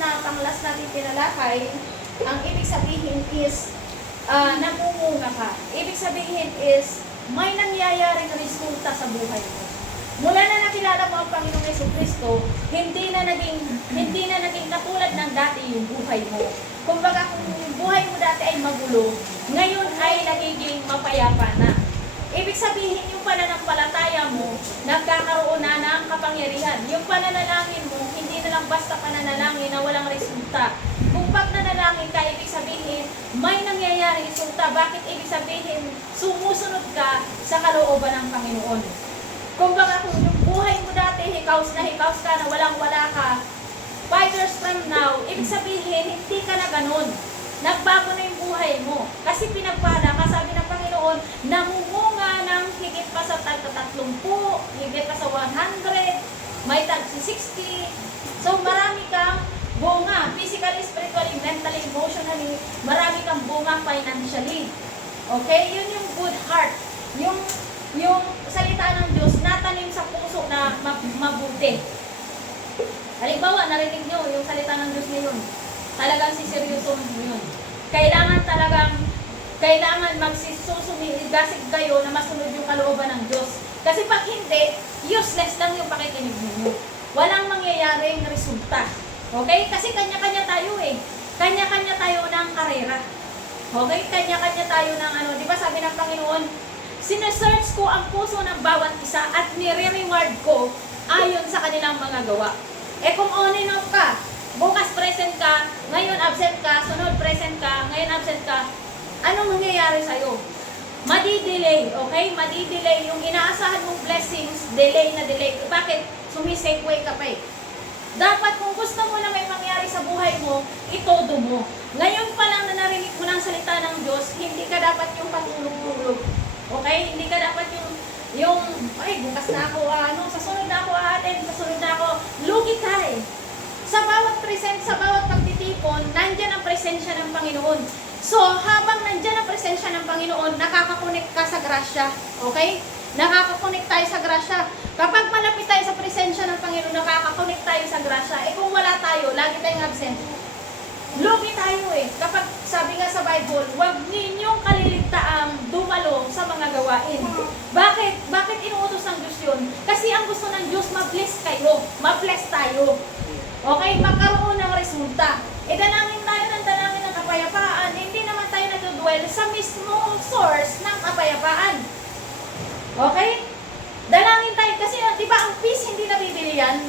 na panglas natin tinalakay, ang ibig sabihin is namumunga ka. Ibig sabihin is may nangyayaring resulta sa buhay mo. Mula na nakilala mo ang Panginoong Jesucristo, hindi na naging katulad ng dati yung buhay mo. Kumbaga kung yung buhay mo dati ay magulo, ngayon ay nagiging mapayapa na. Ibig sabihin yung pananampalataya mo, nagkakaroon na ng kapangyarihan. Yung pananalangin mo, hindi na lang basta pananalangin na walang resulta. Kung pag nanalangin ka, ibig sabihin, may nangyayari resulta. Bakit ibig sabihin, sumusunod ka sa kalooban ng Panginoon? Kumbaga kung yung buhay mo dati, hikaws ka na walang-wala ka, 5 years from now, ibig sabihin, hindi ka na ganun. Nagbago na yung buhay mo. Kasi pinagpala ka, sabi ng Panginoon, namumunga ng higit pa sa tag-30, higit pa sa 100, may tag-60. So marami kang bunga, physically, spiritually, mentally, emotionally, marami kang bunga financially. Okay? Yun yung good heart. Yung salita ng Diyos natanim sa puso na mabuti. Halimbawa, narinig nyo yung salita ng Diyos ngayon. Talagang siseryoso mo yun. Kailangan magsisusumigasig kayo na masunod yung kalooban ng Diyos. Kasi pag hindi, useless lang yung pakikinig ninyo. Walang mangyayaring resulta. Okay? Kasi kanya-kanya tayo eh. Kanya-kanya tayo ng karera. Okay? Kanya-kanya tayo ng di ba sabi ng Panginoon, sinesearch ko ang puso ng bawat isa at nire-reward ko ayon sa kanilang mga gawa. Eh kung on and off ka, bukas present ka, ngayon absent ka, sunod present ka, ngayon absent ka, anong mangyayari sa'yo? Madi-delay, okay? Madi-delay. Yung inaasahan mong blessings, delay na delay. Bakit? Sumisekway ka pa eh. Dapat kung gusto mo na may mangyari sa buhay mo, itodo mo. Ngayon pa lang na narinig mo ng salita ng Diyos, hindi ka dapat yung patulog-tulog. Okay? Hindi ka dapat ay, bukas na ako, sa sunod na ako aaten, sa sunod na ako, lugi ka eh. Sa bawat present, sa bawat pagtitipon, nandyan ang presensya ng Panginoon. So, habang nandyan ang presensya ng Panginoon, nakakakonek ka sa grasya. Okay? Nakakakonek tayo sa grasya. Kapag malapit tayo sa presensya ng Panginoon, nakakakonek tayo sa grasya. Eh kung wala tayo, lagi tayong absent. Lugi tayo eh. Kapag sabi nga sa Bible, huwag ninyong kaliligtaang dumalo sa mga gawain. Bakit? Bakit inuutos ng Diyos yun? Kasi ang gusto ng Diyos, ma-bless kayo. Ma-bless tayo. Okay? Magkaroon ng resulta. E dalangin tayo ng dalangin ng kapayapaan. Hindi naman tayo nag-dwell sa mismong source ng kapayapaan. Okay? Dalangin tayo. Kasi di ba ang peace hindi nabibili yan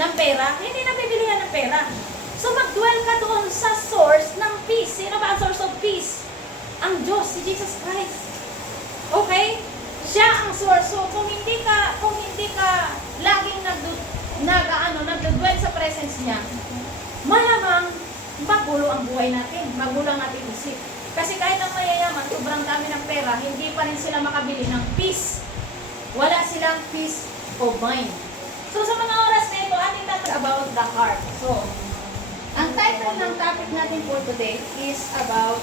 ng pera? Hindi nabibili yan ng pera. So mag-dwell ka doon sa source ng peace. Sino ba ang source of peace? Ang Diyos, si Jesus Christ. Okay? Siya ang source. So kung hindi ka laging nag-dwell sa presence niya, malamang magulo ang buhay natin. Magulo ang ating isip. Kasi kahit ang mayayaman, sobrang dami ng pera, hindi pa rin sila makabili ng peace. Wala silang peace of mind. So sa mga oras na ito, ating tatanong about the heart. So, ang title ng topic natin for today is about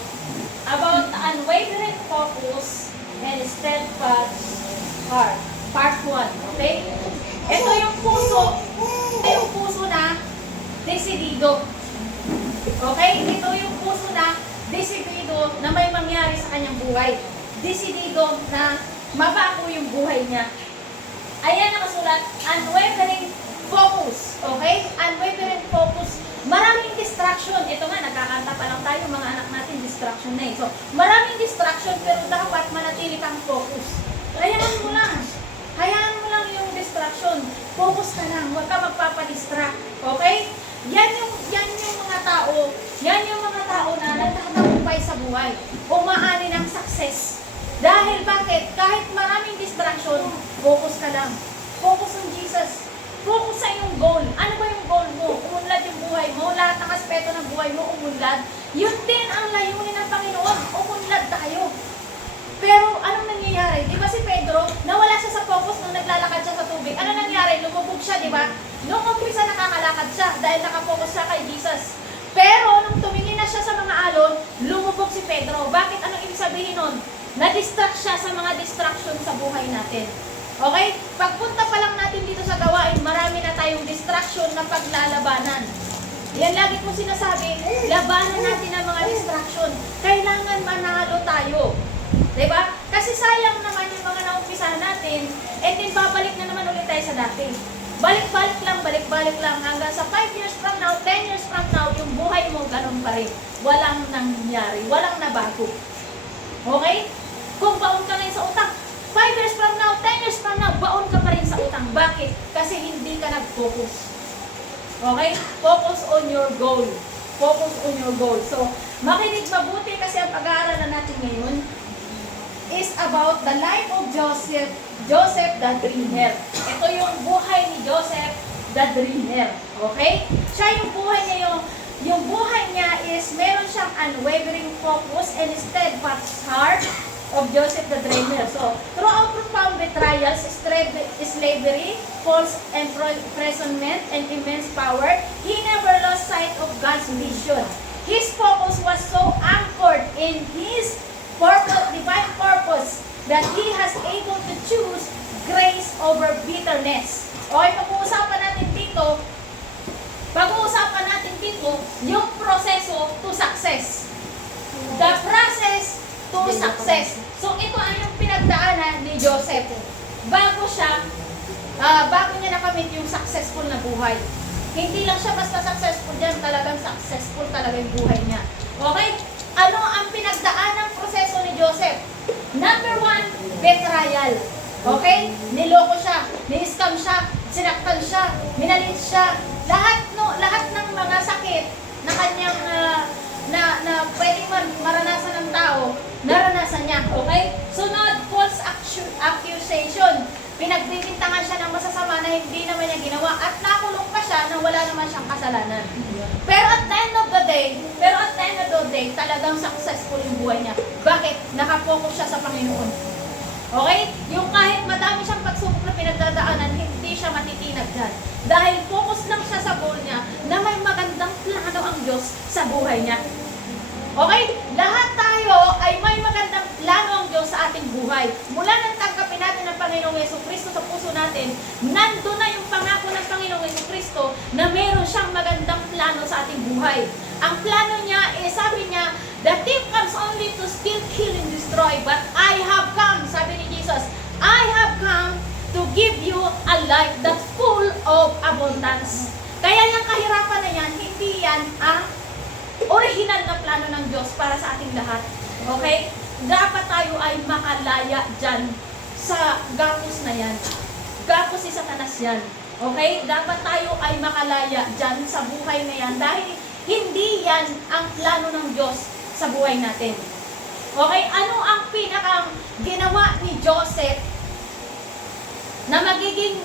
unwavering focus and steadfast heart. Part 1, okay? Ito yung puso na desidido. Okay? Ito yung puso na desidido na may mangyari sa kanyang buhay. Desidido na mabago yung buhay niya. Ayan nakasulat, unwavering focus. Okay? Unwavering focus. Maraming distraction. Ito nga, nagkakanta pa lang tayo, mga anak natin, distraction na eh. So, maraming distraction, pero dapat manatili kang focus. Hayaan mo lang. Hayaan mo lang yung distraction. Focus ka lang. Huwag ka magpapadistract. Okay? Yan yung mga tao na nagtatagumpay sa buhay. Umaani ng success. Dahil bakit? Kahit maraming distraction, focus ka lang. Focus on Jesus. Focus sa iyong goal. Ano ba yung goal mo? Umunlad yung buhay mo. Lahat ng aspeto ng buhay mo, umunlad. Yun din ang layunin ng Panginoon. Umunlad tayo. Pero anong nangyayari? Di ba si Pedro, nawala siya sa focus nung naglalakad siya sa tubig. Ano nangyari? Lumubog siya, di ba? Nung umpisa nakakalakad siya dahil nakafocus siya kay Jesus. Pero nung tumingin na siya sa mga alon, lumubog si Pedro. Bakit? Anong ibig sabihin nun? Na-distract siya sa mga distraction sa buhay natin. Okay? Pagpunta pa lang natin dito sa gawain, marami na tayong distraction na paglalabanan. Yan lagi ko sinasabi, labanan natin ang mga distraction. Kailangan manalo tayo. Diba? Kasi sayang naman yung mga naumpisahan natin, and then babalik na naman ulit tayo sa dati. Balik-balik lang, hanggang sa 5 years from now, 10 years from now, yung buhay mo ganun pa rin. Walang nangyari, walang nabago. Okay? Kung baon ka ngayon sa utang, 5 years from now, 10 years from now, baon ka pa rin sa utang. Bakit? Kasi hindi ka nag-focus. Okay? Focus on your goal. Focus on your goal. So, makinig mabuti kasi ang pag-aaralan natin ngayon is about the life of Joseph the dreamer. Ito yung buhay ni Joseph the dreamer. Okay? Siya yung buhay niya, yung buhay niya is meron siyang unwavering focus and steadfast heart of Joseph the dreamer. So, throughout profound betrayals, slavery, false imprisonment, and immense power, he never lost sight of God's vision. His focus was so anchored in his purpose, divine purpose, that he has able to choose grace over bitterness. Okay, pag-uusapan natin dito yung proseso to success. The process to success. So, ito ay yung pinagdaanan ni Joseph. Bago niya nakamit yung successful na buhay. Hindi lang siya basta successful dyan, talagang successful talaga yung buhay niya. Okay? Ano ang pinagdaan ng proseso ni Joseph? Number 1, betrayal. Okay? Niloko siya, ni-scam siya, sinaktan siya, minalit siya. Lahat ng mga sakit na kanyang na pwede maranasan ng tao, naranasan niya. Okay? Sunod, false accusation. Pinagbibintangan siya ng masasama na hindi naman niya ginawa at nakulong pa siya na wala naman siyang kasalanan. Pero at the end of the day, talagang successful yung buhay niya. Bakit? Nakapokus siya sa Panginoon. Okay? Yung kahit madami siyang pagsubok na pinagdadaanan, hindi siya matitinag dyan. Dahil focus lang siya sa goal niya na may magandang plano ang Diyos sa buhay niya. Okay? Lahat tayo ay may magandang plano ang Diyos sa ating buhay. Mula nang tanggapin natin ang Panginoong Jesucristo sa puso natin, nandun na yung pangako ng Panginoong Jesucristo na meron siyang magandang plano sa ating buhay. Ang plano niya, sabi niya, the thief comes only to steal, kill, and destroy. But I have come, sabi ni Jesus, I have come to give you a life that's full of abundance. Kaya yung kahirapan na yan, hindi yan ang original na plano ng Diyos para sa ating lahat. Okay? Dapat tayo ay makalaya dyan sa gapos na yan. Gapos si Satanas yan. Okay? Dapat tayo ay makalaya dyan sa buhay na yan dahil hindi yan ang plano ng Diyos sa buhay natin. Okay? Ano ang pinakang ginawa ni Joseph na magiging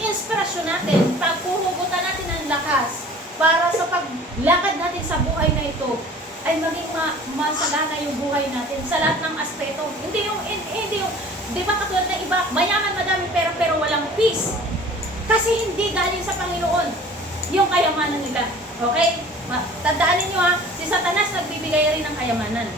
inspirasyon natin, pagpuhugutan natin ng lakas para sa paglakad natin sa buhay na ito ay maging masagana yung buhay natin sa lahat ng aspeto. Hindi yung, di ba katulad ng iba, mayaman, madaming pera pero walang peace. Kasi hindi galing sa Panginoon yung kayamanan nila. Okay? Tandaan ninyo si Satanas nagbibigay rin ng kayamanan.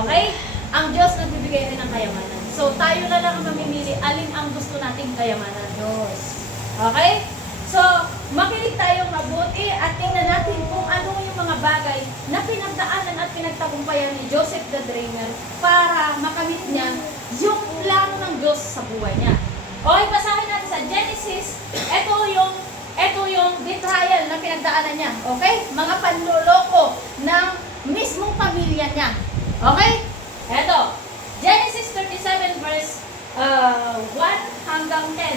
Okay? Ang Diyos nagbibigay rin ng kayamanan. So, tayo na lang ang mamimili alin ang gusto nating kayamanan. Diyos. Okay? So, makinig tayong mabuti at tingnan natin kung ano yung mga bagay na pinagdaanan at pinagtagumpayan ni Joseph the Dreamer para makamit niya yung plano ng Diyos sa buhay niya. Okay, basahin natin sa Genesis. Ito yung betrayal na pinagdaanan niya. Okay? Mga panloloko ng mismong pamilya niya. Okay? Ito. Genesis 37 verse 1 hanggang 10.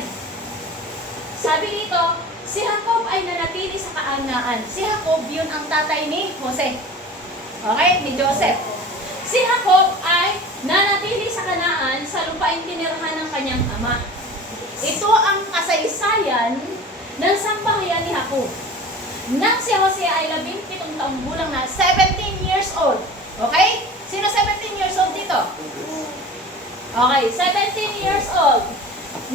Sabi dito, si Jacob ay nanatili sa Kaanaan. Si Jacob, yun ang tatay ni Jose. Okay? Ni Joseph. Si Jacob ay nanatili sa Kanaan sa lupaing tinirahan ng kanyang ama. Ito ang kasaysayan ng sambahayan ni Jacob. Nang si Jose ay 17 taong gulang na, 17 years old. Okay? Sino 17 years old dito? Okay, 17 years old.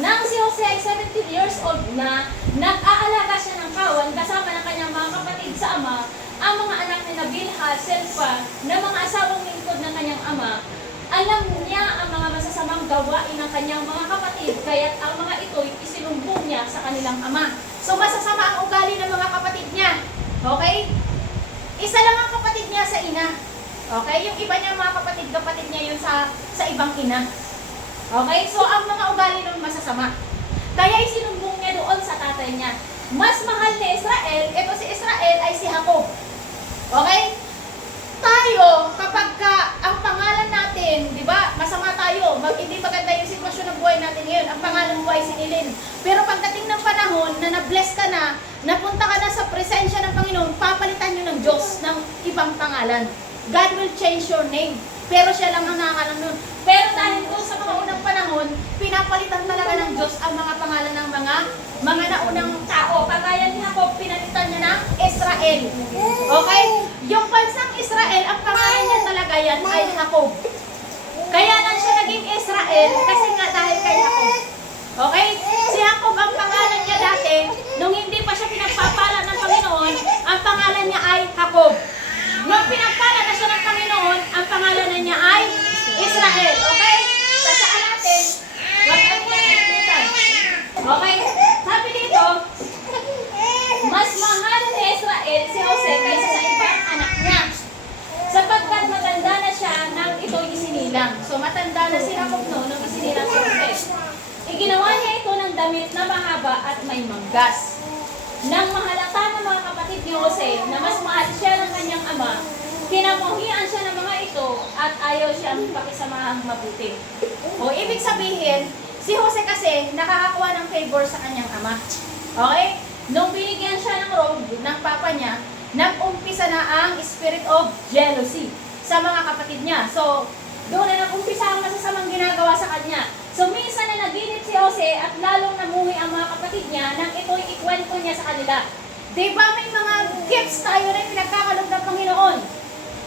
Nang si Jose ay 17 years old na, nag-aalaga siya ng kawan kasama ng kanyang mga kapatid sa ama, ang mga anak ni Bilha, Selpa, na mga asawang lingkod ng kanyang ama. Alam niya ang mga masasamang gawain ng kanyang mga kapatid, kaya't ang mga ito'y isinumbong niya sa kanilang ama. So masasama ang ugali ng mga kapatid niya. Okay? Okay? Yung iba niya mga kapatid niya yun sa ibang ina. Okay? So, ang mga ugali nun masasama. Kaya isinumbong niya doon sa tatay niya. Mas mahal ni Israel, ito si Israel ay si Jacob. Okay? Tayo, kapag ang pangalan natin, di ba, masama tayo, hindi maganda yung sitwasyon ng buhay natin ngayon, ang pangalan mo ay sinilin. Pero pagdating ng panahon na na-bless ka na, napunta ka na sa presensya ng Panginoon, papalitan nyo ng Diyos ng ibang pangalan. God will change your name. Pero siya lang ang nakakalam nun. Pero dahil doon sa mga unang panahon, pinapalitan talaga ng Diyos ang mga pangalan ng mga naunang tao. Kagaya ni Jacob, pinalitan niya ng Israel. Okay? Yung bansang Israel, ang pangalan niya talaga yan ay Jacob. Kaya lang siya naging Israel kasi nga dahil kay Jacob. Okay? Si Jacob, ang pangalan niya dati, nung hindi pa siya pinagpapala ng Panginoon, ang pangalan niya ay Jacob. Nung pinagpala na siya ng Panginoon, ang pangalan na niya ay Israel. Okay? Tasaan natin. Huwag natin nakalimutan. Okay? Sabi dito, mas mahal ni Israel si Jose kaysa sa ibang anak niya. Sapagkat matanda na siya nang ito'y isinilang. So matanda na si Jacob nung isinilang si Jose. Iginawa niya ito ng damit na mahaba at may manggas. Nang mahalata ng mga kapatid ni Jose na mas mahal siya ng kanyang ama, kinamuhian siya ng mga ito at ayaw siyang pakisamahang mabuti. O ibig sabihin, si Jose kasi nakakakuha ng favor sa kanyang ama. Okay? Nung binigyan siya ng robe ng papa niya, nag-umpisa na ang spirit of jealousy sa mga kapatid niya. So, doon na nag-umpisa ang masasamang ginagawa sa kanya. So, minsan na naginip si Jose at lalong namuhi ang mga kapatid niya nang ito'y ikwento niya sa kanila. Diba may mga gifts tayo na pinagkakalog ng Panginoon?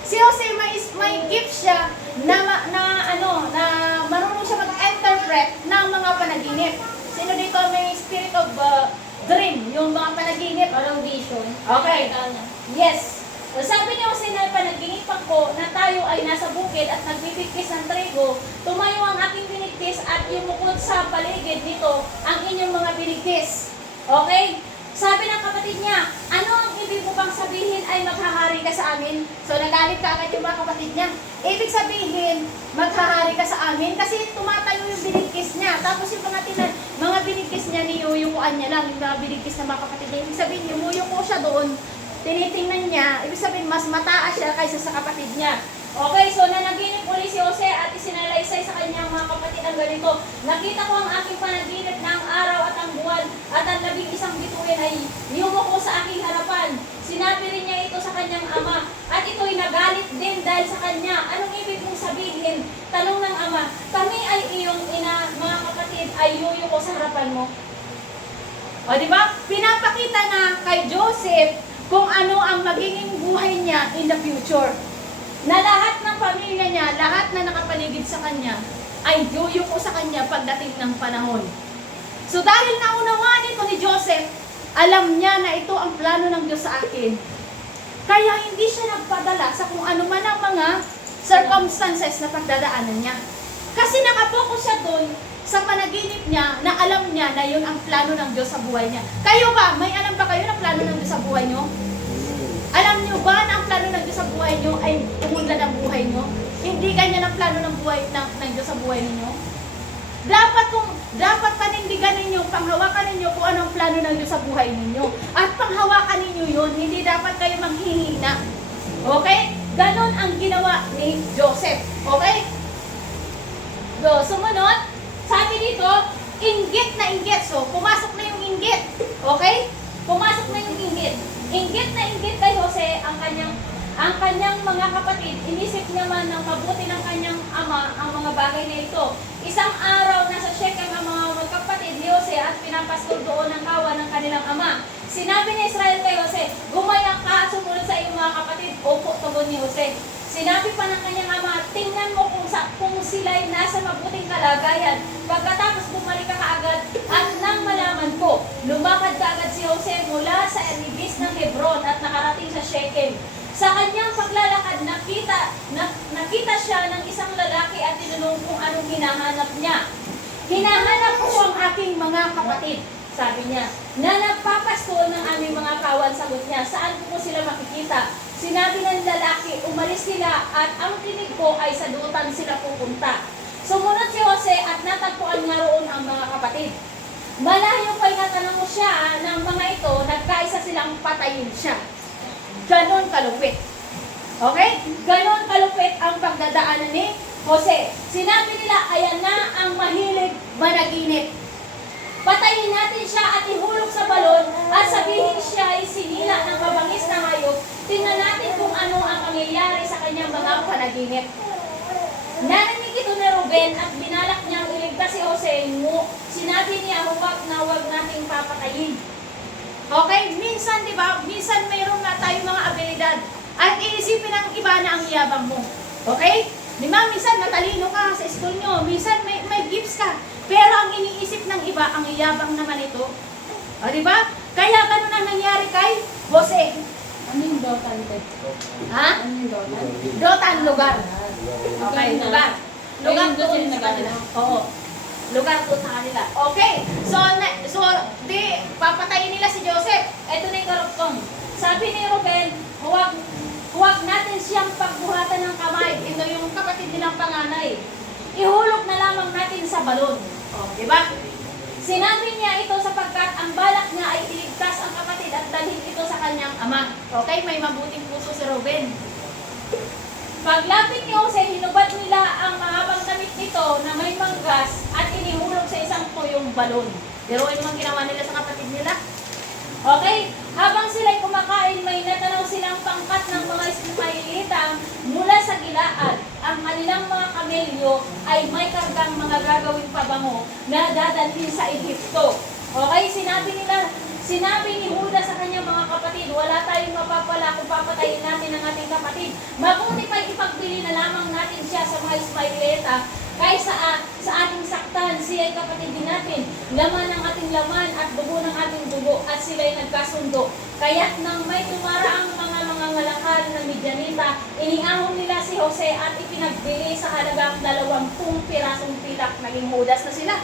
Si Jose may gift siya na marunong siya mag-interpret ng mga panaginip. Sino dito may spirit of dream, yung mga panaginip? Parang vision. Okay. Yes. So, sabi niya kasi na panaginipan ko na tayo ay nasa bukid at nagbibigkis ng trigo, tumayo ang aking binigkis at yumukod sa paligid nito ang inyong mga binigkis. Okay? Sabi ng kapatid niya, ano ang ibig mo bang sabihin ay maghahari ka sa amin? So nagalit ka agad yung mga kapatid niya. Ibig sabihin, maghahari ka sa amin kasi tumatayo yung binigkis niya. Tapos yung mga binigkis niya, niyuyukuan niya lang yung mga binigkis ng mga kapatid niya. Ibig sabihin, yumuyuko siya doon. Tinitingnan niya, ibig sabihin, mas mataas siya kaysa sa kapatid niya. Okay, so nanaginip uli si Jose at isinalaysay sa kanyang mga kapatid ang ganito. Nakita ko ang aking panaginip na ang araw at ang buwan at ang 11 bituin ay yumuko sa aking harapan. Sinabi rin niya ito sa kanyang ama at ito'y nagalit din dahil sa kanya. Anong ibig mong sabihin? Tanong ng ama, kami ay iyong ina, mga kapatid, ay yuyuko sa harapan mo. O diba? Pinapakita na kay Joseph kung ano ang magiging buhay niya in the future. Na lahat ng pamilya niya, lahat na nakapaligid sa kanya, ay yuyuko sa kanya pagdating ng panahon. So dahil naunawaan ito ni Joseph, alam niya na ito ang plano ng Diyos sa akin. Kaya hindi siya nagpadala sa kung ano man ang mga circumstances na pagdadaanan niya. Kasi nakapokus siya doon sa panaginip niya na alam niya na yun ang plano ng Diyos sa buhay niya. Kayo ba? May alam ba kayo na plano ng Diyos sa buhay niyo? Alam niyo ba na ang plano ng Diyos sa buhay niyo ay umunlad ang buhay niyo? Hindi ganyan ang plano ng buhay ng Diyos sa buhay niyo. Dapat panindigan ninyo, panghawakan ninyo kung anong plano ng Diyos sa buhay ninyo. At panghawakan ninyo yun, hindi dapat kayo manghihina. Okay? Ganon ang ginawa ni Joseph. Okay? Sumunod, sabi dito, inggit na inggit. So, pumasok na yung inggit. Okay? Pumasok na yung inggit. Inggit na inggit kay Jose ang kanyang mga kapatid. Inisip niya man ng mabuti ng kanyang ama ang mga bagay na ito. Isang araw nasa Shechem ang mga magkapatid ni Jose at pinapaskol doon ang kawan ng kanilang ama. Sinabi ni Israel kay Jose, gumaya ka at sumunod sa iyong mga kapatid. Opo, tugon ni Jose. Sinabi pa ng kanyang ama, tingnan mo kung sila'y nasa mabuting kalagayan. Pagkatapos bumalik ka kaagad at nang malaman ko, lumakad kaagad si Jose mula sa Eribis ng Hebron at nakarating sa Shechem. Sa kanyang paglalakad, nakita siya ng isang lalaki at tinanong kung anong hinahanap niya. Hinahanap ko ang aking mga kapatid, sabi niya, na nagpapastol ng aming mga kawan. Sagot niya, saan ko sila makikita? sinabi ng lalaki, umalis sila at ang tinig ko ay sa Dotan sila pupunta. Sumunod si Jose at natagpuan nga roon ang mga kapatid. Malayo pa'y natanong siya ng mga ito, nagkaisa silang patayin siya. Ganon kalupit. Okay? Ganon kalupit ang pagdadaanan ni Jose. Sinabi nila, ayan na ang mahilig managinip. Patayin natin siya at ihulog sa balon at sabihin siya ay sinila ng mabangis na hayop. Tingnan natin kung ano ang mangyayari sa kanyang mga panaginip. Narinig ito ni Ruben at binalak niyang iligtas si Jose. Sinabi niya, huwag nating papatayin. Okay? Minsan, di ba? Minsan mayroon nga tayong mga abilidad at iisipin ng iba na ang yabang mo. Okay? Di ba? Minsan matalino ka sa school nyo. Minsan may gifts ka. Pero ang iniisip ng iba, ang yabang naman ito. O, di ba? Kaya ganun ang nangyari kay Jose. Ano yung Dotan? Ha? Ano yung Dotan? Dotan, lugar. Okay, lugar. Lugar Ayun, doon doon sa yung kanila. Oo. Lugar doon sa kanila. Okay. So papatayin nila si Joseph. Ito na yung karugtong. Sabi ni Ruben, huwag natin siyang pagbuhatan ng kamay. Ito yung kapatid nilang panganay. Ihulog na lamang natin sa balon. O, di ba? Sinabi niya ito sapagkat ang balak niya ay iligtas ang kapatid at dalhin ito sa kanyang ama. Okay, may mabuting puso si Ruben. Paglapit ni Jose, hinubad nila ang mahabang damit nito na may manggas at inihulog sa isang tuyong balon. Pero ano ang ginawa nila sa kapatid nila? Okay, habang sila'y kumakain, may natanaw silang pangkat ng mga Ismailita mula sa Gilaad. Ang kanilang mga kamelyo ay may kargang mga gagawing pabango na dadalhin sa Ehipto. Okay, sinabi ni Judas sa kanyang mga kapatid, wala tayong mapapala kung papatayin natin ang ating kapatid. Mabuti pa'y ipagbili na lamang natin siya sa mga Ismailita kaysa sa ating saktan. Siya ay kapatid din natin. Laman ang ating laman at dugo ng ating dugo at sila'y nagkasundo. Kaya't nang may tumara ang mga ngalakal na Midianita, iniahon nila si Jose at ipinagbili sa halagang 20 pirasong pilak. Naging Judas na sila.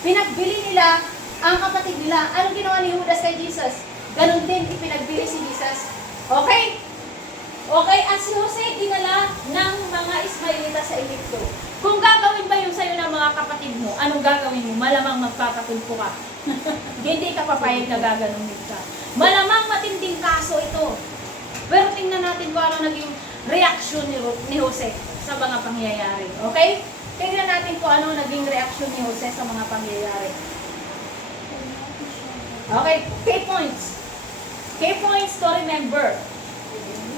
Pinagbili nila ang kapatid nila. Anong ginawa ni Judas kay Jesus? Ganon din ipinagbili si Jesus. Okay? Okay, at si Jose dinala ng mga Ismailita sa Ehipto. Kung gagawin ba yung sa'yo ng mga kapatid mo, anong gagawin mo? Malamang magpapatulpo ka. Hindi ka papayag na gaganunin ka. Malamang matinding kaso ito. Pero tingnan natin kung ano naging reaksyon ni Jose sa mga pangyayari. Okay? Tingnan natin kung ano naging reaksyon ni Jose sa mga pangyayari. Okay, key points. Key points to remember.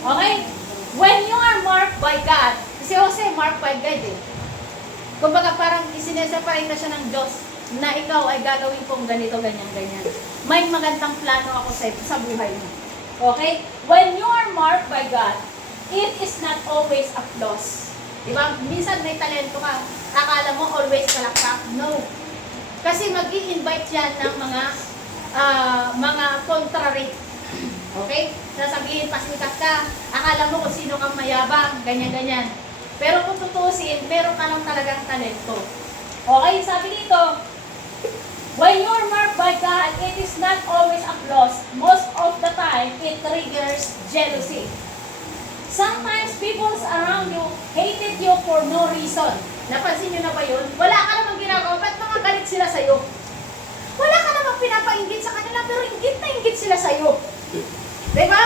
Okay? When you are marked by God, si Jose marked by God eh. Kumbaga parang isineseparate na siya ng Diyos na ikaw ay gagawin kong ganito, ganyan, ganyan. May magandang plano ako sa buhay mo. Okay? When you are marked by God, it is not always applause. Diba? Minsan may talento ka. Akala mo always kalakpak. No. Kasi mag-i-invite yan ng mga contrary. Okay? Sasabihin, pasikat ka. Akala mo kung sino kang mayabang. Ganyan-ganyan. Pero kung tutusin, meron ka lang talagang talento. Okay? Sabi dito, when you're marked by God, it is not always applause. Most of the time, it triggers jealousy. Sometimes people around you hated you for no reason. Napansin nyo na ba yun? Wala ka namang ginagawa. Ba't mga galit sila sa'yo? Wala ka namang pinapainggit sa kanila, pero inggit na inggit sila sa'yo. Diba?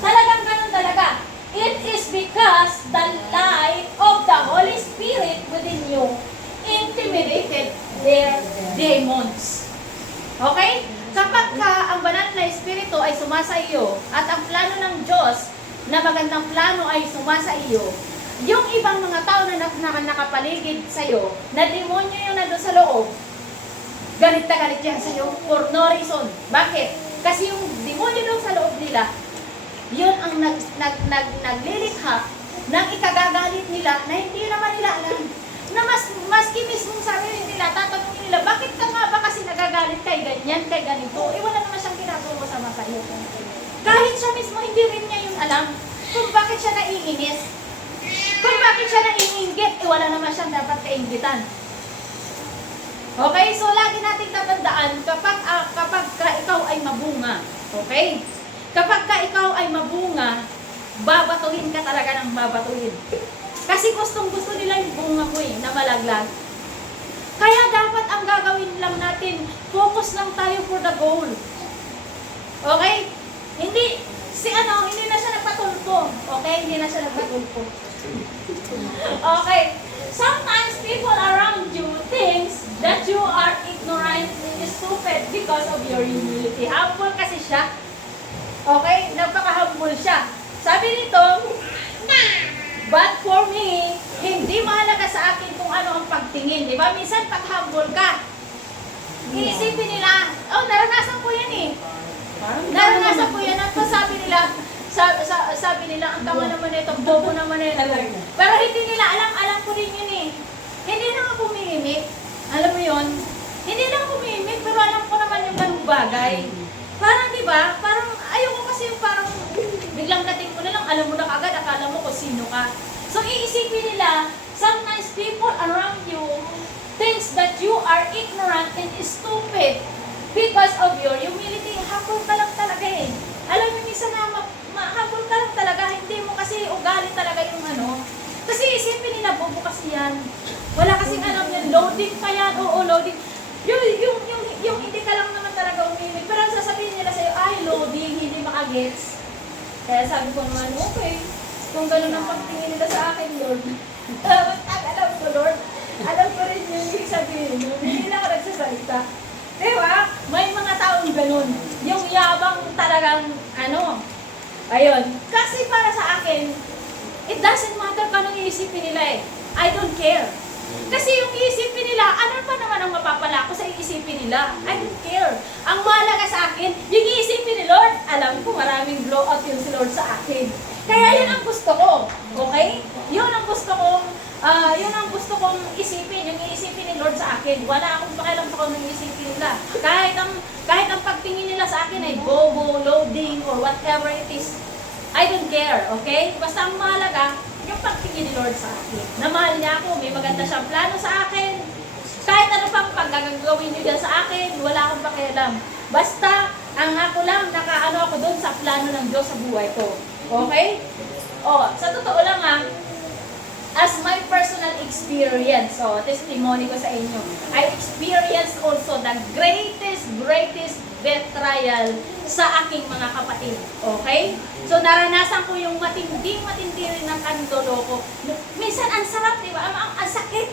Talagang ganun talaga. It is because the light of the Holy Spirit within you intimidated their demons. Okay? Kapag ang banal na Espiritu ay sumasa iyo at ang plano ng Diyos na magandang plano ay sumasa iyo, yung ibang mga tao na nakapaligid sa iyo, na demonyo yung nandun sa loob, galit na galit yan sa iyo for no reason. Bakit? Kasi yung demonyo doon sa loob nila, yun ang naglilikha ng ikagagalit nila na hindi naman nila alam. Na maski mismong sarili nila, tatanungin nila, bakit ka nga ba kasi nagagalit kay ganyan, kay ganito? Eh wala naman siyang ginagawa sa mga iyo. Kahit siya mismo, hindi rin niya yung alam kung bakit siya naiinis. Kung bakit siya naiinggit, eh wala naman siyang dapat kainggitan. Okay? So lagi nating tatandaan, kapag ikaw ay mabunga, okay? Kapag ikaw ay mabunga, babatuhin ka talaga ng babatuhin. Kasi gusto nila yung bunga mo na malaglag. Kaya dapat ang gagawin lang natin, focus lang tayo for the goal. Okay? Hindi na siya nagpatulpo. Okay? Hindi na siya nagpatulpo. Okay. Sometimes people around you thinks that you are ignorant and stupid because of your humility. Humble kasi siya. Okay? Napaka-humble siya. Sabi nito, but for me, hindi mahalaga sa akin kung ano ang pagtingin. Di ba? Minsan pag humble ka, iisipin nila, naranasan ko yan eh. Naranasan ko yan. At sabi nila, ang tama naman ito, bobo naman ito. Pero hindi nila alam ko rin yun eh. Hindi lang ako umimik. Alam mo yun? Hindi lang ako umimik, pero alam ko naman yung ganung bagay. Parang di ba? Parang ayoko kasi yung parang biglang dating mo na lang, alam mo na kagad, akala mo kung sino ka. So iisipin nila, sometimes people around you thinks that you are ignorant and stupid because of your humility. Humble ka lang talaga eh. Alam mo, minsan na humble ka lang talaga, hindi mo kasi ugali talaga yung ano. Kasi isipin nila, bobo kasi yan. Wala kasing alam yan, loading pa yan, oo, loading. Yung hindi ka lang naman talaga umimik. Pero ang sasabihin nila sa'yo, ay, loading, hindi makagets. Kaya sabi ko naman, okay, kung gano'n ang pagtingin nila sa akin, Lord. Alam ko, Lord. Alam ko rin yung ibig sabihin nun. Hindi lang ako nagsasalita. Diba? May mga taong gano'n. Yung yabang talagang, ayun. Kasi para sa akin, it doesn't matter kung anong iisipin nila eh. I don't care. Kasi yung iisipin nila, ano pa naman ang mapapala ko sa iisipin nila? I don't care. Ang mahalaga sa akin, yung iisipin ni Lord, alam ko maraming blow up yun si Lord sa akin. Kaya yun ang gusto ko. Okay? Yun ang gusto kong isipin, yung iisipin ni Lord sa akin. Wala akong pakialam sa kung anong iisipin nila. Kahit ang pagtingin nila sa akin ay bobo, loading, or whatever it is, I don't care. Okay? Basta ang mahalaga, yung pagtingin ni Lord sa akin. Na mahal niya ako, may maganda siyang plano sa akin. Kahit ano pang paggagawin niyo dyan sa akin, wala akong pakialam. Basta, ang ako lang, ako doon sa plano ng Diyos sa buhay ko. Okay? Sa totoo lang as my personal experience, testimony ko sa inyo, I experienced also the greatest betrayal sa aking mga kapatid. Okay? So, naranasan ko yung matindi rin ng kanloloko. Minsan, ang sarap, di ba? Ang sakit.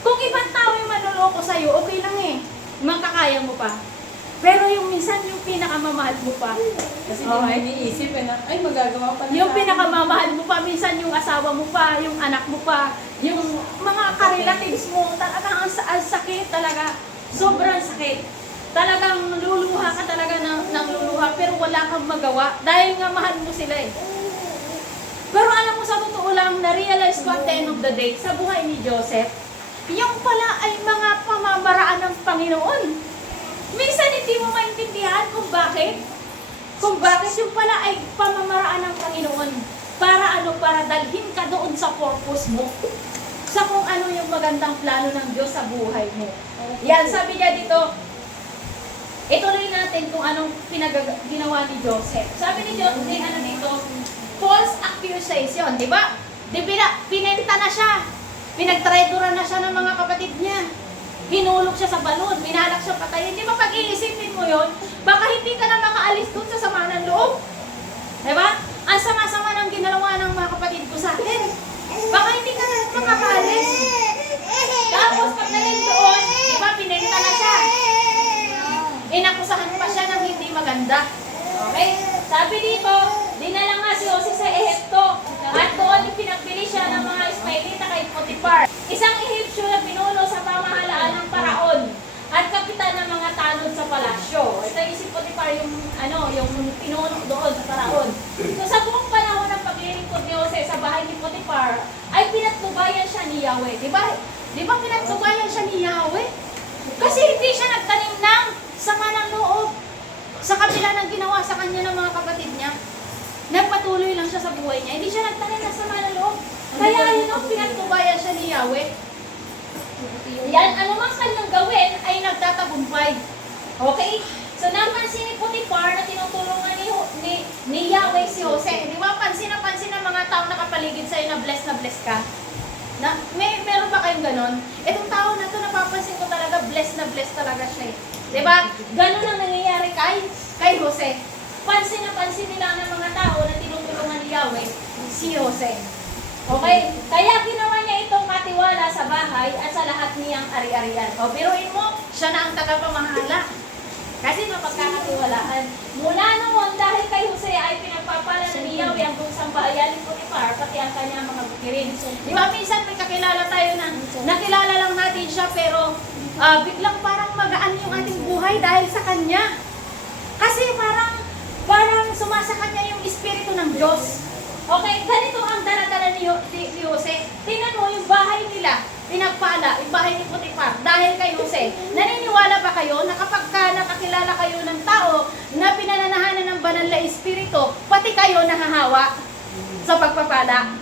Kung ibang tao yung manloloko sa'yo, okay lang eh. Makakaya mo pa. Pero yung minsan, yung pinakamamahal mo pa. Kasi hindi mo iniisip ay magagawa pa na yung pinakamamahal mo pa, minsan yung asawa mo pa, yung anak mo pa, yung mga karelatives mo, talagang ang sakit talaga. Sobrang sakit. Talagang luluha ka talaga ng luluha, pero wala kang magawa dahil nga mahal mo sila eh. Pero alam mo, sa totoo lang, na-realize ko at the end of the day, sa buhay ni Joseph, yung pala ay mga pamamaraan ng Panginoon. Minsan hindi mo maintindihan kung bakit. Kung bakit yung pala ay pamamaraan ng Panginoon. Para dalhin ka doon sa purpose mo. Sa kung ano yung magandang plano ng Diyos sa buhay mo. Yan, sabi niya dito, ituloy natin kung anong ginawa ni Joseph. Sabi ni Joseph, dito, false accusation, di ba? Pinenta na siya. Pinagtraidoran na siya ng mga kapatid niya. Hinulog siya sa balon, minalak siya patayin. Di ba pag iisipin mo yon, baka hindi ka na makaalis dun sa sama ng loob. Diba? Ang sama-sama ng ginawa ng mga kapatid ko sa akin. Baka hindi ka na makakaalis. Tapos pag nalin doon, di ba, pinenta na siya. Inakusahan pa siya ng hindi maganda. Okay? Sabi dito, dinala nga si Jose sa Ehipto. At doon pinagbili siya ng mga Ismailita kay Potiphar. Isang Ehipsyo na pinuno sa pamahalaan ng Paraon at kapitan ng mga tanod sa palasyo. Ito yung si Potiphar, yung pinuno doon sa Paraon. So sa buong panahon ng paglilingkod ni Jose sa bahay ni Potiphar, ay pinagtubayan siya ni Yahweh. Di ba pinagtubayan siya ni Yahweh? Kasi hindi siya nagtanim ng sama ng loob sa kabila ng ginawa sa kanya ng mga kapatid niya. Nagpatuloy lang siya sa buhay niya. Hindi siya nagtanim ng sama ng loob. Kaya pinagtubayan siya ni Yahweh. Yan, anumang kanyang gawin ay nagtatagumpay. Okay? So napansin ni Potiphar na tinutulungan ni Yahweh si Jose. Di ba pansin ng mga tao nakapaligid sa'yo na bless ka? Meron ba kayong ganon? Itong tao na to, napapansin ko talaga, bless talaga siya eh. Diba? Ganon ang nangyayari kay Jose. Pansin na pansin nila ng mga tao na tinutulungan ni Yahweh, si Jose. Okay? Kaya ginawa niya itong katiwala sa bahay at sa lahat niyang ari-arian. O, biruin mo, siya na ang tagapamahala. Kasi mapagkakatiwalaan. Mula noon, dahil kay Jose ay pinagpapala na ni Yahweh ang buong sambahayan ni Potiphar, pati ang kanyang mga bukirin. Di ba, minsan may kakilala tayo na nakilala lang natin siya, pero biglang parang magaan yung ating buhay dahil sa kanya. Kasi parang sumasa kanya yung espiritu ng Diyos. Okay, ganito ang daladala ni Jose. Tingnan mo yung bahay nila, pinagpala, yung bahay ni Potiphar, dahil kay Jose. Naniniwala ba kayo na kapag nakakilala kayo ng tao na pinananahanan ng banal na espiritu, pati kayo nahahawa sa pagpapala?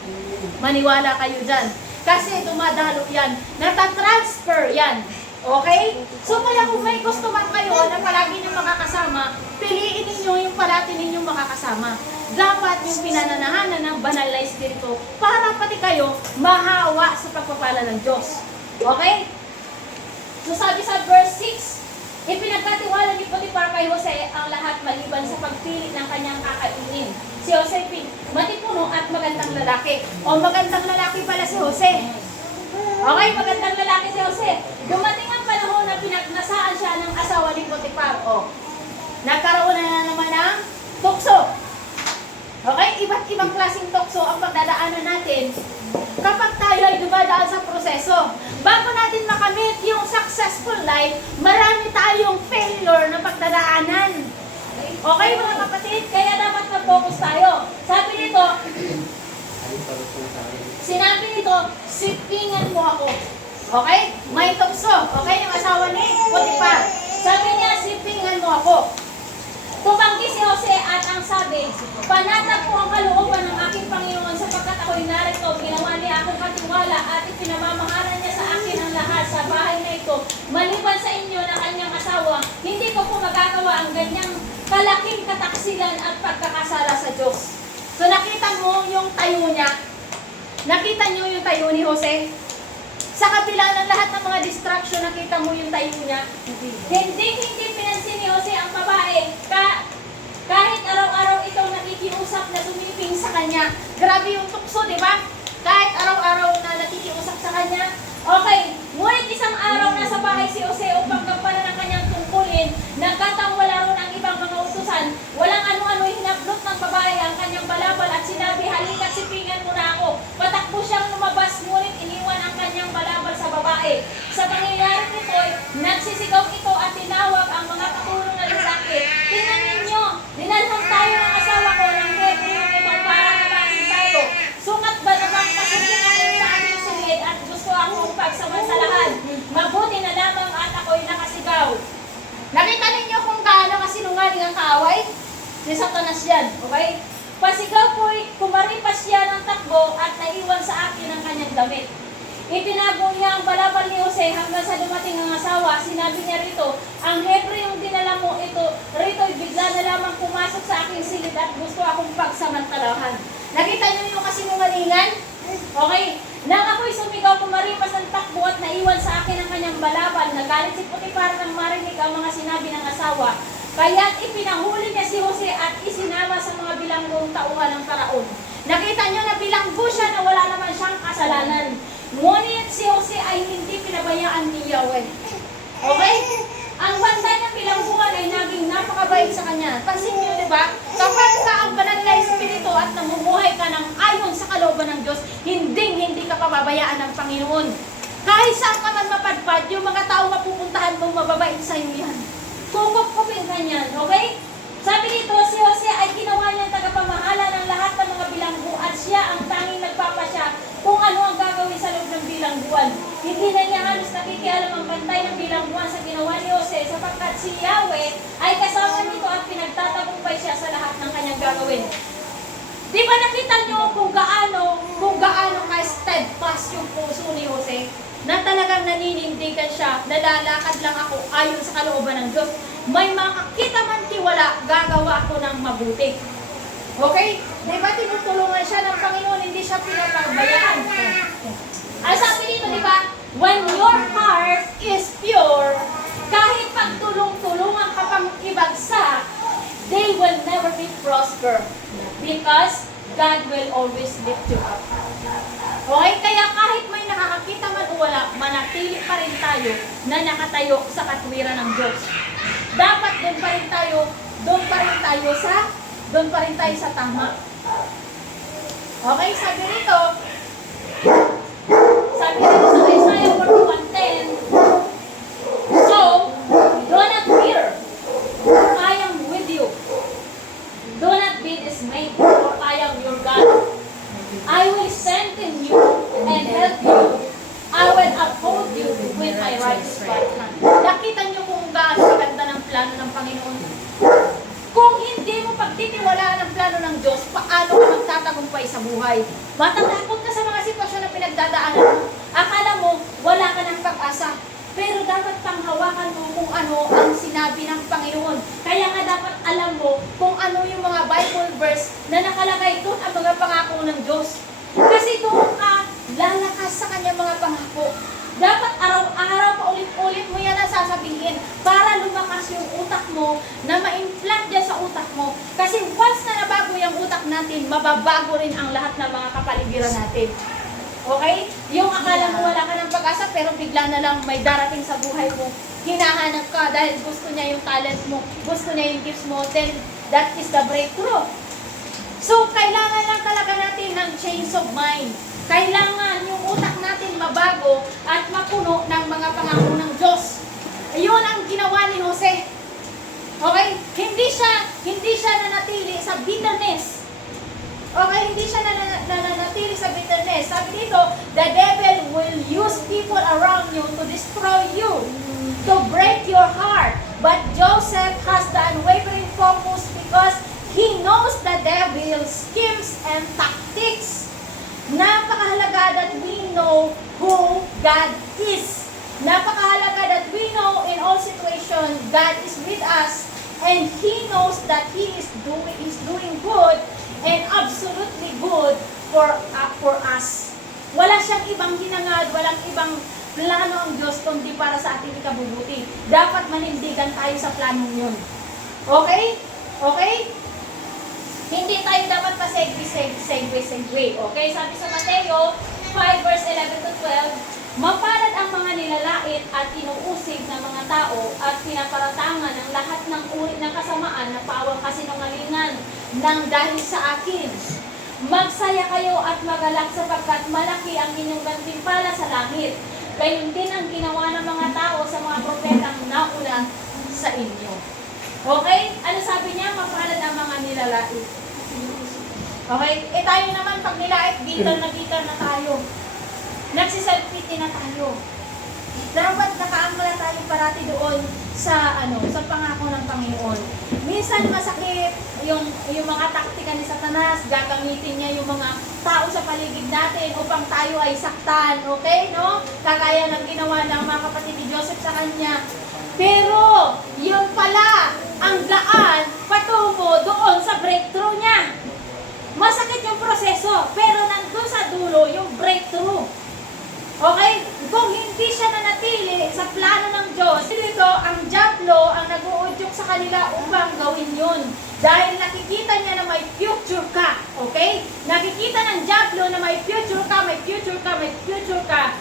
Maniwala kayo dyan. Kasi dumadalo yan, natatransfer yan. Okay? So kaya kung may customer kayo na palagi niyong makakasama, piliin ninyo yung palagi ninyong makakasama. Dapat yung pinananahanan ng banal na espiritu para pati kayo mahawa sa pagpapala ng Diyos. Okay? So sabi sa verse 6, ipinagkatiwala ni Potiphar kay Jose ang lahat maliban sa pagpili ng kanyang kakainin. Si Jose matipuno at magandang lalaki. O magandang lalaki pala si Jose. Okay, magandang lalaki si Jose. Dumating ang panahon na pinagnasaan siya ng asawa ni Potiphar. O, nagkaroon na naman ng tukso. Okay, iba't ibang klaseng tukso ang pagdadaanan natin kapag tayo ay dumadaan sa proseso. Bago natin makamit yung successful life, marami tayong failure na pagdadaanan. Okay, mga kapatid, kaya dapat mag-focus tayo. Sabi nito, sinabi nito, sipingan mo ako. Okay? May tukso. Okay? Yung asawa ni Potiphar. Sabi niya, sipingan mo ako. Tumanggi si Jose at ang sabi, panatag ko ang kalooban ng aking Panginoon sapagkat ako'y narito, ginawa niya akong katiwala at ipinamamahalan niya sa akin ang lahat sa bahay na ito. Maliban sa inyo na kanyang asawa, hindi ko po magagawa ang ganyang kalaking kataksilan at pagkakasala sa Diyos. So nakita mo yung tayo niya? Nakita niyo yung tayo ni Jose? Sa kabila ng lahat ng mga distraction, nakita mo yung tayo niya? Hindi pinansin ni Jose ang babae. Kahit araw-araw ito nakikiusap na sumiping sa kanya. Grabe yung tukso, di ba? Kahit araw-araw na nakikiusap sa kanya. Okay, ngunit isang araw na sa bahay si Jose upang gampanan ng kanyang tungkulin, nagkataong wala ron ang ibang mga utusan. Walang ano-ano hinablot ng babae ang kanyang balabal at sinabi, halika't sipingan mo na ako. Patakbo siyang lumabas, ngunit iniwan ang kanyang balabal sa babae. Sa pangyayari nito, nagsisigaw ito at tinawag ang mga katulong na lalaki. Tingnan ninyo, dinalhan tayo ng asawa ko ng Hebreo ito para nabasin tayo. Sukat ba naman kasukin ako sa aking silid at gusto akong pagsamantalahan. Mabuti na lamang at ako'y nakasigaw. Nakita ninyo kung gaano kasinungaling ang kaaway? Si Satanas yan, okay? Pasigaw po'y kumaripas siya ng takbo at naiwan sa akin ang kanyang damit. Itinago niya ang balabal ni Jose hanggang sa dumating ang asawa. Sinabi niya rito, ang Hebreo yung dinala mo ito, rito'y bigla na lamang pumasok sa aking silid at gusto akong pagsamantalahan. Nakita niyo yung kasinungalingan? Okay. Nang ako'y sumigaw, kumaripas ang takbo at naiwan sa akin ang kanyang balabal. Nagalit si Potiphar nang marinig ang mga sinabi ng asawa. Kaya't ipinahuli niya si Jose at isinama sa mga bilanggong tauhan ng Faraon. Nakita niyo na bilanggo siya na wala naman siyang kasalanan. Ngunit si Jose ay hindi pinabayaan ni Yahweh. Okay? Ang bantay ng bilangguan ay naging napakabait sa kanya. Pansin niyo, di ba? Kapag ka ang banal na espiritu at namumuhay ka ng ayon sa kalooban ng Diyos, hindi ka pababayaan ng Panginoon. Kahit saan ka man mapadpad, yung mga tao mapupuntahan mo, mababait sa iyo yan. Kukup-kupin ka niyan, okay? Sabi dito, si Jose ay ginawa niyang tagapamahala ng lahat ng mga bilanggo at siya ang tanging nagpapasya kung ano ang gagawin sa loob ng bilangguan. Hindi na niya halos nakikialam ang bantay ng bilangguan sa ginawa ni Jose sapagkat si Yahweh ay kasama nito at pinagtatagumpay siya sa lahat ng kanyang gagawin. Di ba nakita niyo kung gaano ka-steadfast yung puso ni Jose? Na talagang naninindigan siya, nalalakad lang ako ayon sa kalooban ng Diyos. May makakita man tiwala, gagawa ako ng mabuti. Okay? Di ba tinutulungan siya ng Panginoon, hindi siya pinapabayaan. Ay sabi dito, di ba? When your heart is pure, kahit pagtulong-tulungan ka pang ibagsak, they will never be prosper. Because God will always lift you up. Okay? Kaya kahit may nakakakita man o wala, manatili pa rin tayo na nakatayo sa katwiran ng Diyos. Dapat doon pa rin tayo sa tama. Okay? Sabi dito sa Isaiah 41:10, so, do not fear, for I am with you. Do not be dismayed, for I am your God. I will strengthen you and help you. I will uphold you with my righteous right hand. Nakita niyo kung gaano ganda ng plano ng Panginoon. Kung hindi mo pagtitiwalaan ang plano ng Diyos, paano ka magtatagumpay sa buhay? Matatakot ka sa mga sitwasyon na pinagdadaanan mo. Akala mo, wala ka ng pag-asa. Pero dapat panghawakan mo kung ano ang sinabi ng Panginoon. Kaya nga dapat alam mo kung ano yung mga Bible verse na nakalagay doon ang mga pangako ng Diyos. Kasi doon ka lalakas sa kanyang mga pangako. Dapat araw-araw paulit-ulit mo yan ang sasabihin para lumakas yung utak mo na ma-implant dyan sa utak mo. Kasi once na nabago yung utak natin, mababago rin ang lahat ng mga kapaligiran natin. Okay? Yung akala mo wala ka ng pag-asa pero bigla na lang may darating sa buhay mo. Hinahanap ka dahil gusto niya yung talent mo, gusto niya yung gifts mo, then that is the breakthrough. So, kailangan lang talaga natin ng change of mind. Kailangan yung utak natin mabago at mapuno ng mga pangako ng Diyos. Ayun ang ginawa ni Jose. Okay? Hindi siya nanatili sa bitterness. Okay, hindi siya nanatili sa bitterness. Sabi dito, the devil will use people around you to destroy you, to break your heart. But Joseph has the unwavering focus because he knows the devil's schemes and tactics. Napakahalaga that we know who God is. Napakahalaga that we know in all situations, God is with us and He knows that He is doing good and absolutely good for us. Wala siyang ibang hinangad, walang ibang plano ang Diyos kundi para sa ating ikabubuti. Dapat manindigan tayo sa planong yun. Okay? Okay? Hindi tayo dapat pa-segue. Okay? Sabi sa Mateo 5 verse 11 to 12, mapalad ang mga nilalait at inuusig ng mga tao at pinaparatangan ng lahat ng uri ng kasamaan na pawang kasinungalingan ng dahil sa akin. Magsaya kayo at magalak sapagkat malaki ang inyong gantimpala sa langit. Gayon din ang ginawa ng mga tao sa mga propetang nauna sa inyo. Okay? Ano sabi niya? Mapalad ang mga nilalait. Okay? Tayo naman pag nilait, gitar na tayo. Nagsiself-pity na tayo. Dapat nakaangkla tayo parati doon sa pangako ng Panginoon. Minsan masakit yung mga taktika ni Satanas, gagamitin niya yung mga tao sa paligid natin upang tayo ay saktan, okay, no? Kagaya ng ginawa ng mga kapatid ni Joseph sa kanya. Pero, yun pala ang daan patungo doon sa breakthrough niya. Masakit yung proseso, pero nandun sa dulo yung breakthrough. Okay? Kung hindi siya nanatili sa plano ng Diyos, dito ang diablo ang nag-uudyok sa kanila upang gawin yun. Dahil nakikita niya na may future ka. Okay? Nakikita ng diablo na may future ka, may future ka, may future ka.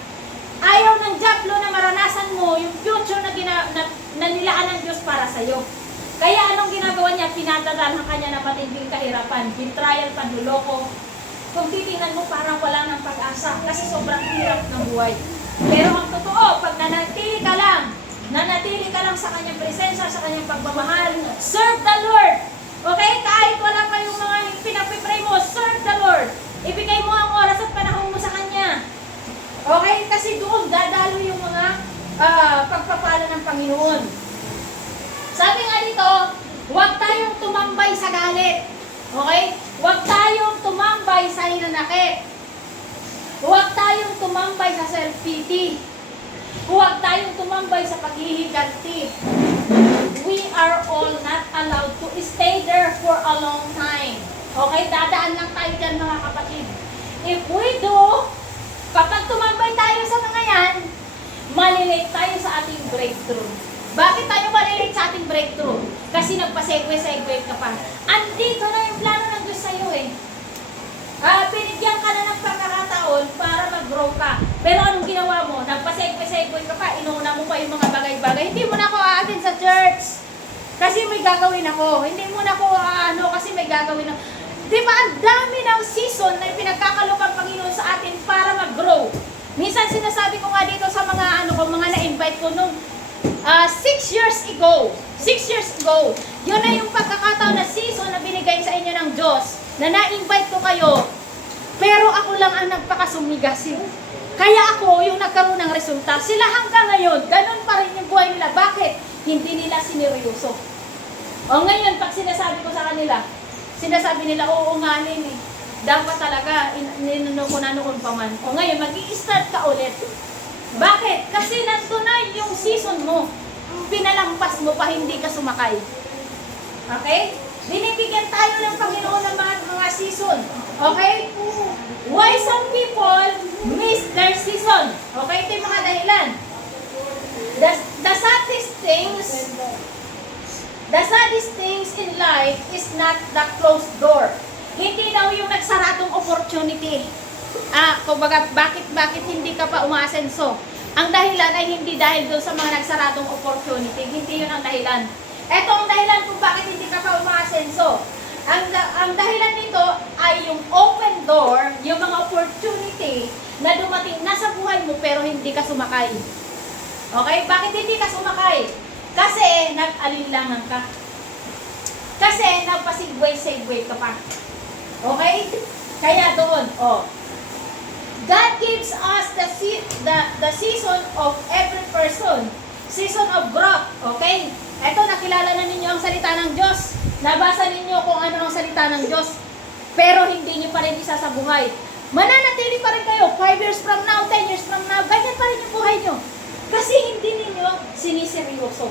Ayaw ng diablo na maranasan mo yung future na nilaan ng Diyos para sa'yo. Kaya anong ginagawa niya? Pinadadalhan kanya na matinding kahirapan, betrayal, panluloko. Kung titingnan mo, parang wala ng pag-asa kasi sobrang hirap ng buhay. Pero ang totoo, pag nanatili ka lang sa kanyang presensya, sa kanyang pagmamahal, serve the Lord. Okay? Kahit wala pa yung mga pinapipray mo, serve the Lord. Ibigay mo ang oras at panahon mo sa Kanya. Okay? Kasi doon dadalo yung mga pagpapala ng Panginoon. Sabi nga dito, huwag tayong tumambay sa galit. Okay? Huwag tayong tumambay sa hinanakit. Huwag tayong tumambay sa self-pity. Huwag tayong tumambay sa paghihiganti. We are all not allowed to stay there for a long time. Okay, dadaan lang tayo dyan mga kapatid. If we do, kapag tumambay tayo sa mga yan, malilate tayo sa ating breakthrough. Bakit tayo malilate sa ating breakthrough? Kasi nagpa-segue ka pa. Andito na yung plano ng Diyos sa'yo eh. Binigyan ka na ng pagkakataon para mag-grow ka. Pero anong ginawa mo? Nagpa-segue ka pa, inuuna mo pa yung mga bagay-bagay. Hindi mo na ako aatin sa church. Kasi may gagawin ako. Hindi mo na ako kasi may gagawin ako. Diba, ang dami ng season na pinagkakaloob ang Panginoon sa atin para mag-grow. Minsan sinasabi ko nga dito sa mga mga na-invite ko nung 6 years ago. 6 years ago. Yun na yung pagkakataon na season na binigay sa inyo ng Diyos. Na na-invite ko kayo. Pero ako lang ang nagpakasumigas. Kaya ako yung nagkaroon ng resulta. Sila hanggang ngayon, ganun pa rin yung buhay nila. Bakit? Hindi nila sineryoso. O ngayon, pag sinasabi ko sa kanila, sinasabi nila, oo nga Lin eh. Dapat talaga, ninuno ko na noon pa man. O ngayon, mag-i-start ka ulit. Bakit? Kasi nandun na yung season mo. Pinalampas mo pa, hindi ka sumakay. Okay? Binibigyan tayo ng Panginoon ng mga season. Okay? Why some people miss their season? Okay? Ito yung mga dahilan. The saddest things in life is not the closed door. Hindi daw yung nagsaradong opportunity. Kumbaga, bakit hindi ka pa umaasenso? Ang dahilan ay hindi dahil doon sa mga nagsaradong opportunity. Hindi yun ang dahilan. Ito ang dahilan kung bakit hindi ka pa umaasenso. Ang dahilan nito ay yung open door, yung mga opportunity na dumating na sa buhay mo pero hindi ka sumakay. Okay? Bakit hindi ka sumakay? Kasi nag-alinlangan ka. Kasi nagpasigway-segway ka pa. Okay? Kaya doon, God gives us the season of every person. Season of growth. Okay? Ito, nakilala na ninyo ang salita ng Diyos. Nabasa ninyo kung ano ang salita ng Diyos. Pero hindi nyo pa rin isa sa buhay. Mananatili pa rin kayo. 5 years from now, 10 years from now, ganyan pa rin yung buhay nyo. Kasi hindi ninyo siniseryoso.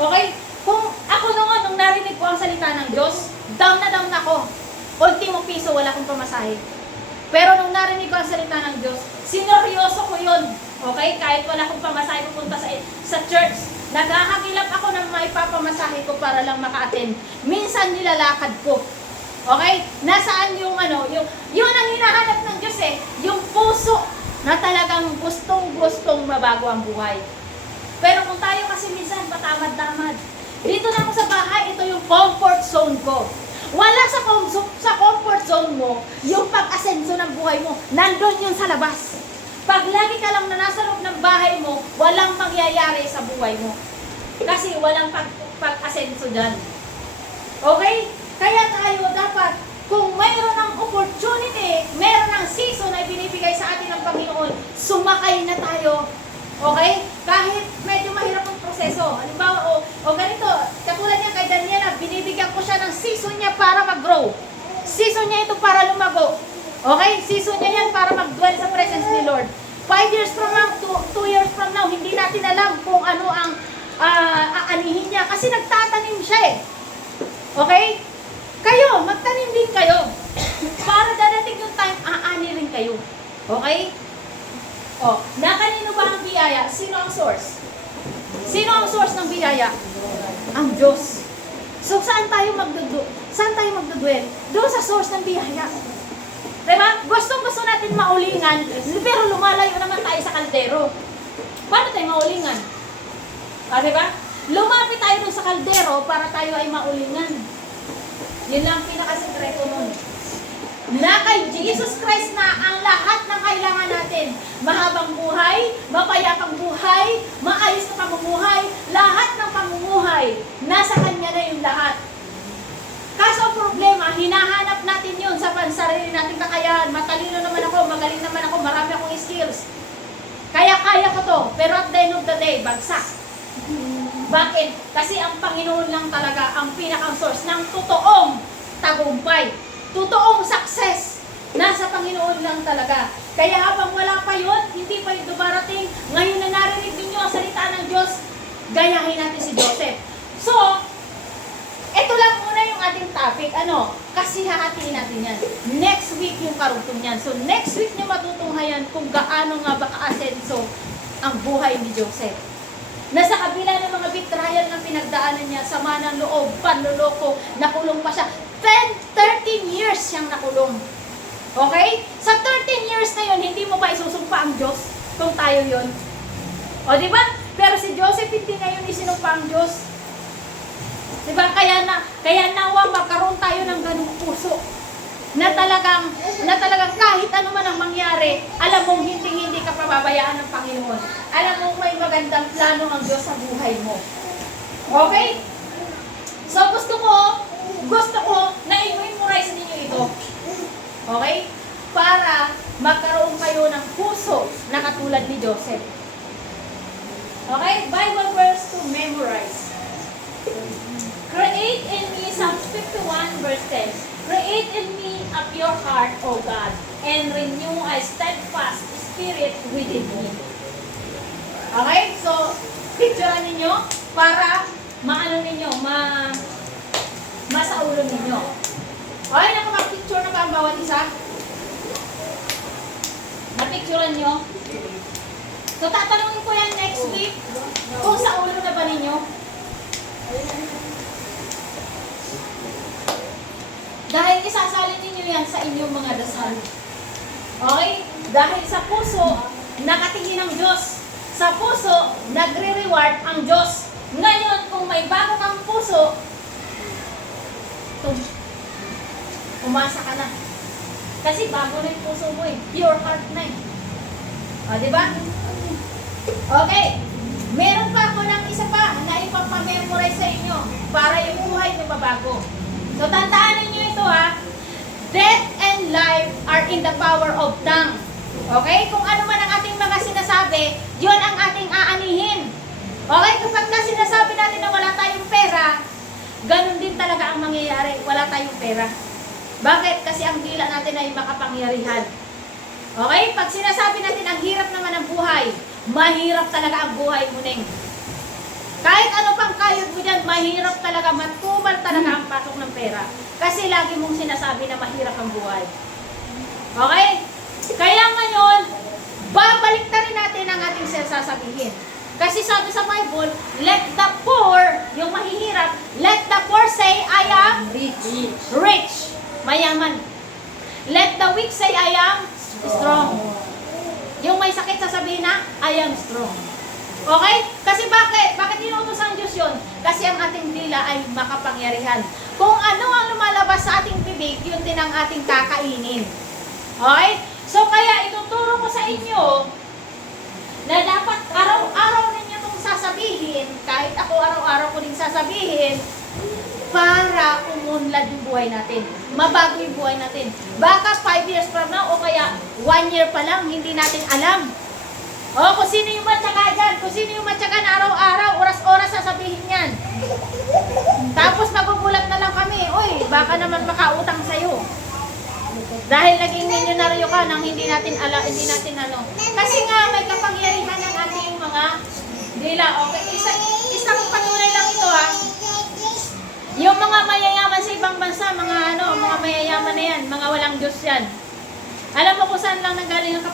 Okay? Kung ako noon, nung narinig ko ang salita ng Diyos, down na ako. Ultimo piso, wala akong pamasahe. Pero nung narinig ko ang salita ng Diyos, sineryoso ko yun. Okay? Kahit wala akong pamasahe pupunta sa church, naghahagilap ako ng may papamasahe ko para lang maka-attend. Minsan nilalakad ko. Okay? Nasaan yung yun ang hinahanap ng Diyos eh. Yung puso na talagang gustong mabago ang buhay. Pero kung tayo kasi minsan patamad-tamad. Dito na ako sa bahay, ito yung comfort zone ko. Wala sa comfort zone mo, yung pag-asenso ng buhay mo, nandun yun sa labas. Pag lagi ka lang na nasa loob ng bahay mo, walang mangyayari sa buhay mo. Kasi walang pag-asenso dyan. Okay? Kaya tayo dapat, kung mayroon ng opportunity, mayroon ng season na binibigay sa atin ng Panginoon, sumakay na tayo. Okay? Kahit medyo mahirap ang proseso. Halimbawa, ganito, katulad niya kay Daniela, binibigyan ko siya ng season niya para mag-grow. Season niya ito para lumago. Okay? Season niya yan para mag-dwell sa presence ni Lord. 5 years from now, 2 years from now, hindi natin alam kung ano ang aanihin niya. Kasi nagtatanim siya eh. Okay? Kayo, magtanim din kayo. Para dadating yung time, aani rin kayo. Okay? Na kanino ba ang biyaya? Sino ang source? Sino ang source ng biyaya? Ang Diyos. So, saan tayo magdudwell? Doon sa source ng biyaya. Diba? Gusto natin maulingan, pero lumalayo naman tayo sa kaldero. Paano tayo maulingan? Diba? Lumapit tayo doon sa kaldero para tayo ay maulingan. Yun lang ang pinakasekreto nun. Na kay Jesus Christ na ang lahat ng kailangan natin. Mahabang buhay, mapayapang buhay, maayos na pamumuhay, lahat ng pamumuhay, nasa Kanya na yung lahat. Kaso problema, hinahanap natin yun sa pansarili natin kakayahan. Matalino naman ako, magaling naman ako, marami akong skills. Kaya ko to, pero at the end of the day, bagsak. Bakit? Kasi ang Panginoon lang talaga ang pinaka-source ng totoong tagumpay. Totoong success. Nasa Panginoon lang talaga. Kaya habang wala pa yun, hindi pa yun dumarating, ngayon na narinig ninyo ang salita ng Diyos, gayahin natin si Joseph. So, ito lang muna yung ating topic. Kasi hahatiin natin yan. Next week yung karugtong yan. So next week nyo matutunghayan kung gaano nga ba ka-asenso ang buhay ni Joseph. Nasa kabila ng mga betrayal na pinagdaanan niya, sama ng loob, panluloko, nakulong pa siya. 13 years siyang nakulong. Okay? Sa 13 years na yun, hindi mo ba isusumpa ang Diyos kung tayo yun? O di ba? Pero si Joseph hindi ngayon isinumpa ang Diyos. Diba? Kaya nawa magkaroon tayo ng ganung puso na talagang kahit ano man ang mangyari, alam mong hindi ka pababayaan ng Panginoon. Alam mong may magandang plano ang Diyos sa buhay mo. Okay? So gusto ko na i-memorize ninyo ito. Okay? Para magkaroon kayo ng puso na katulad ni Joseph. Okay? Bible verse to memorize. Create in me, Psalms 51 verse 10. Create in me a pure heart, O God, and renew a steadfast spirit within me. Okay? So, picturean ninyo para maano ninyo, masaulo ninyo. Okay, nakapag-picture na ba ang bawat isa? Na-picturean nyo? So, tatanungin ko yan next week kung sa ulo na ba ninyo. Dahil isasalin ninyo yan sa inyong mga dasal. Okay? Dahil sa puso, nakatingin ang Diyos. Sa puso, nagre-reward ang Diyos. Ngayon, kung may bago kang puso, umasa ka na. Kasi bago na yung puso mo eh. Pure heart na eh. O, diba? Okay. Meron pa ako ng isa pa na ipapamemorize sa inyo para yung buhay nyo mabago. So, tandaan ninyo ito ha. Death and life are in the power of tongue. Okay? Kung ano man ang ating mga sinasabi, yun ang ating aanihin. Okay? Kapag na sinasabi natin na wala tayong pera, ganun din talaga ang mangyayari. Wala tayong pera. Bakit? Kasi ang dila natin ay makapangyarihan. Okay? Pag sinasabi natin ang hirap naman ang buhay, mahirap talaga ang buhay mo, Neng. Kahit ano pang kayod mo dyan, mahirap talaga, matubal talaga ang pasok ng pera. Kasi lagi mong sinasabi na mahirap ang buhay. Okay? Kaya ngayon, babalik na rin natin ang ating sasabihin. Kasi sabi sa Bible, let the poor, yung mahihirap, let the poor say, I am rich. Mayaman. Let the weak say, I am strong. Yung may sakit sasabihin na, I am strong. Okay? Kasi bakit? Bakit inuutos ang Diyos yun? Kasi ang ating dila ay makapangyarihan. Kung ano ang lumalabas sa ating bibig, yun din ang ating kakainin. Okay? So kaya ituturo ko sa inyo na dapat araw-araw ninyo itong sasabihin, kahit ako araw-araw ko din sasabihin, para umunlad yung buhay natin. Mabago yung buhay natin. Baka 5 years from now o kaya 1 year pa lang, hindi natin alam. O, kung sino yung matyaga dyan, kung sino yung matyaga na araw-araw, oras-oras sasabihin yan. Tapos magugulat na lang kami, uy, baka naman makautang sa'yo. Dahil naging milyonaryo ka nang hindi natin ano. Kasi nga, may kapangyarihan ng ating mga dila. Okay, isang patunay lang ito ha. Yung mga mayayaman sa ibang bansa, mga mayayaman na yan, mga walang Diyos yan. Alam mo kung saan lang nanggaling ang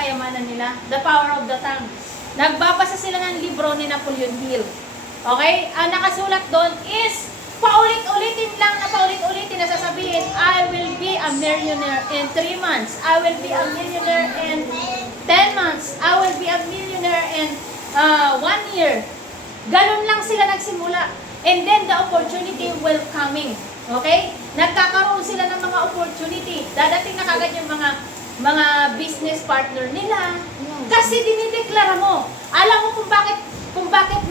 kayamanan nila? The power of the tongue. Nagbabasa sila ng libro ni Napoleon Hill. Okay? Ang nakasulat doon is, paulit-ulitin na sasabihin, I will be a millionaire in 3 months. I will be a millionaire in 10 months. I will be a millionaire in 1 year. Ganun lang sila nagsimula. And then the opportunity will coming. Okay? Nagkakaroon sila ng mga opportunity. Dadating na kagad yung mga business partner nila. Kasi dinideklara mo. Alam mo kung bakit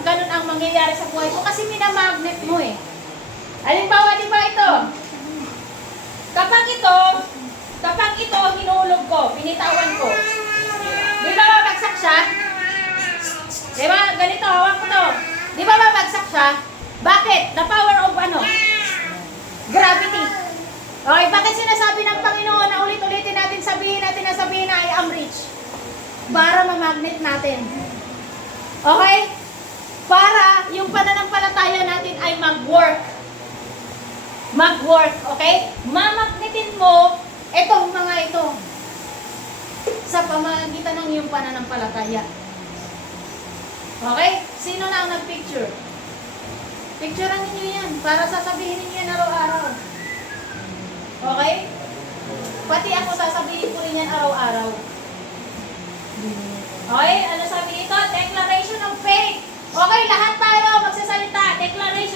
ganun ang mangyayari sa buhay mo. Kasi minamagnet mo eh. Halimbawa, di ba ito? Kapag ito, hinulog ko, pinitawan ko. Di ba babagsak siya? Di ba? Ganito, hawak ko to. Di ba babagsak siya? Bakit? The power of ano? Gravity. Okay, bakit sinasabi ng Panginoon na ulit-ulitin natin sabihin na I am rich? Para ma-magnet natin. Okay? Para yung pananampalataya natin ay mag-work. mag-work, okay? Mamagnetin mo itong mga ito sa pamamagitan ng iyong pananampalataya. Okay? Sino na ang nag-picture? Picturean ninyo yan para sasabihin ninyo yan araw-araw. Okay? Pati ako sasabihin ko rin yan araw-araw. Okay? Ano sabi dito? Declaration of faith. Okay, lahat tayo magsasalita. Declaration